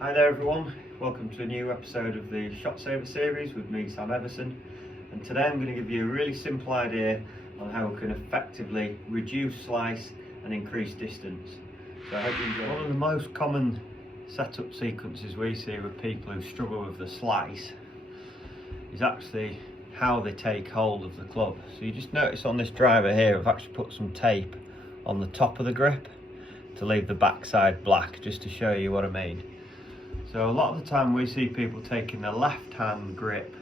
Hi there everyone, welcome to a new episode of the Shot Saver series with me, Sam Everson, and today I'm going to give you a really simple idea on how we can effectively reduce slice and increase distance. So I hope you enjoy. One of the most common setup sequences we see with people who struggle with the slice is actually how they take hold of the club. So you just notice on this driver here I've actually put some tape on the top of the grip to leave the backside black, just to show you what I mean. So a lot of the time we see people taking the left hand grip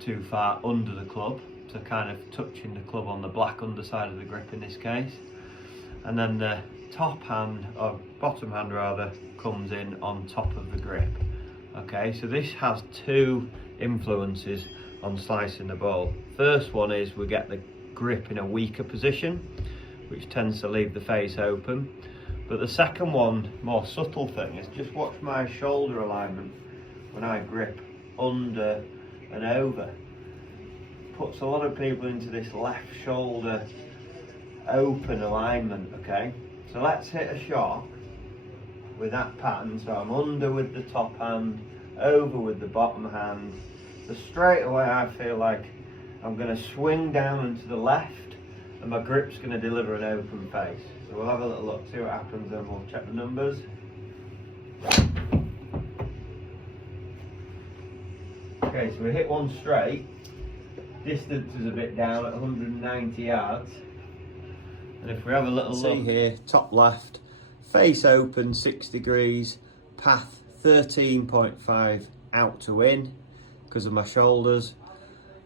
too far under the club, so kind of touching the club on the black underside of the grip in this case, and then the top hand, or bottom hand rather, comes in on top of the grip. Okay, so this has two influences on slicing the ball. First one is we get the grip in a weaker position, which tends to leave the face open. But the second one, more subtle thing, is just watch my shoulder alignment when I grip under and over. Puts a lot of people into this left shoulder open alignment, okay? So let's hit a shot with that pattern. So I'm under with the top hand, over with the bottom hand. So straight away I feel like I'm going to swing down and to the left, and my grip's going to deliver an open face. So we'll have a little look, see what happens, and we'll check the numbers. Okay, so we hit one straight. Distance is a bit down at 190 yards. And if we have a little look here, top left, face open 6 degrees, path 13.5 out to in because of my shoulders,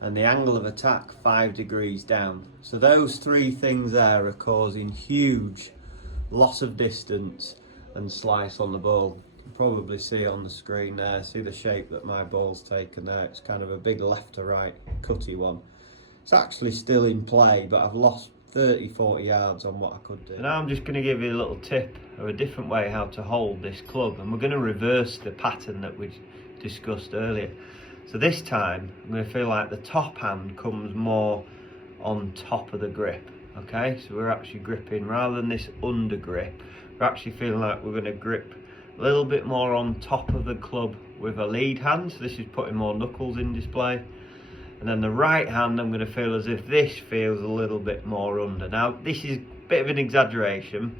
and the angle of attack 5 degrees down. So those three things there are causing huge loss of distance and slice on the ball. You can probably see on the screen there, see the shape that my ball's taken there. It's kind of a big left to right cutty one. It's actually still in play, but I've lost 30-40 yards on what I could do. Now I'm just going to give you a little tip of a different way how to hold this club, and we're going to reverse the pattern that we discussed earlier. So this time I'm going to feel like the top hand comes more on top of the grip. Okay, so we're actually gripping, rather than this under grip, we're actually feeling like we're going to grip a little bit more on top of the club with a lead hand. So this is putting more knuckles in display. And then the right hand, I'm going to feel as if this feels a little bit more under. Now this is a bit of an exaggeration,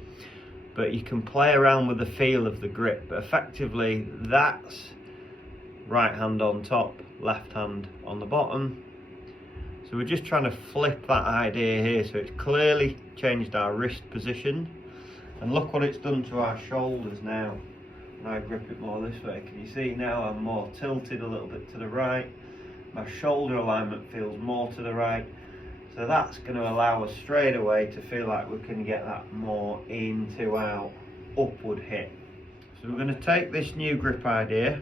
but you can play around with the feel of the grip, but effectively that's right hand on top, left hand on the bottom. So we're just trying to flip that idea here, so it's clearly changed our wrist position, and look what it's done to our shoulders now. When I grip it more this way, can you see now I'm more tilted a little bit to the right, my shoulder alignment feels more to the right, so that's going to allow us straight away to feel like we can get that more into out upward hit. So we're going to take this new grip idea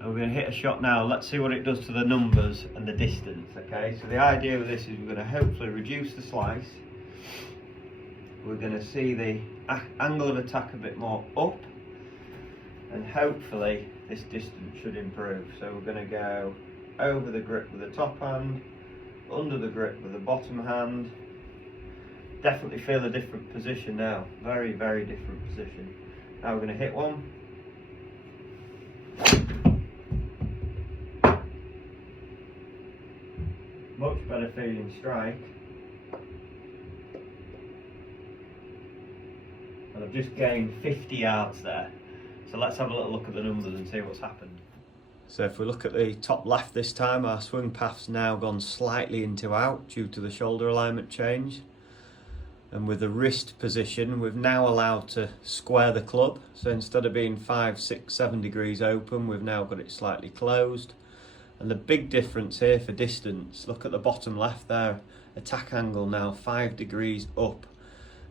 and we're going to hit a shot now. Let's see what it does to the numbers and the distance. Okay, so the idea with this is we're going to hopefully reduce the slice. We're going to see the angle of attack a bit more up, and hopefully this distance should improve. So we're going to go over the grip with the top hand, under the grip with the bottom hand. Definitely feel a different position now, very, very different position. Now we're going to hit one. Much better feeling strike. And I've just gained 50 yards there. So let's have a little look at the numbers and see what's happened. So if we look at the top left this time, our swing path's now gone slightly into out due to the shoulder alignment change. And with the wrist position, we've now allowed to square the club. So instead of being 5, 6, 7 degrees open, we've now got it slightly closed. And the big difference here for distance, look at the bottom left there, attack angle now 5 degrees up.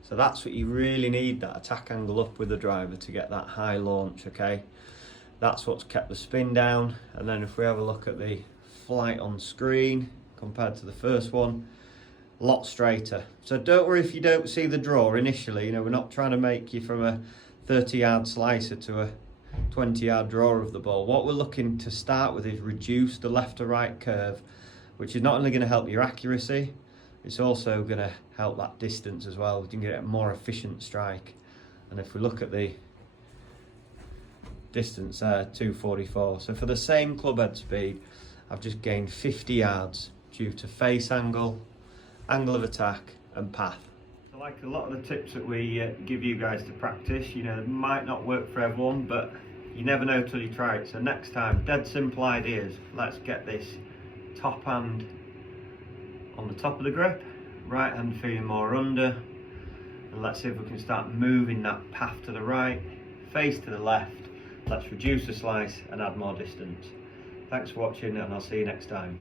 So that's what you really need, that attack angle up with the driver to get that high launch, okay? That's what's kept the spin down. And then if we have a look at the flight on screen compared to the first one, a lot straighter. So don't worry if you don't see the draw initially. You know, we're not trying to make you from a 30-yard slicer to a 20-yard draw of the ball. What we're looking to start with is reduce the left to right curve, which is not only going to help your accuracy, it's also going to help that distance as well. You can get a more efficient strike. And if we look at the distance there, 244. So for the same club head speed, I've just gained 50 yards due to face angle, angle of attack and path. So like a lot of the tips that we give you guys to practice, you know, it might not work for everyone, but you never know till you try it. So next time, dead simple ideas. Let's get this top hand on the top of the grip, right hand feeling more under, and let's see if we can start moving that path to the right, face to the left. Let's reduce the slice and add more distance. Thanks for watching, and I'll see you next time.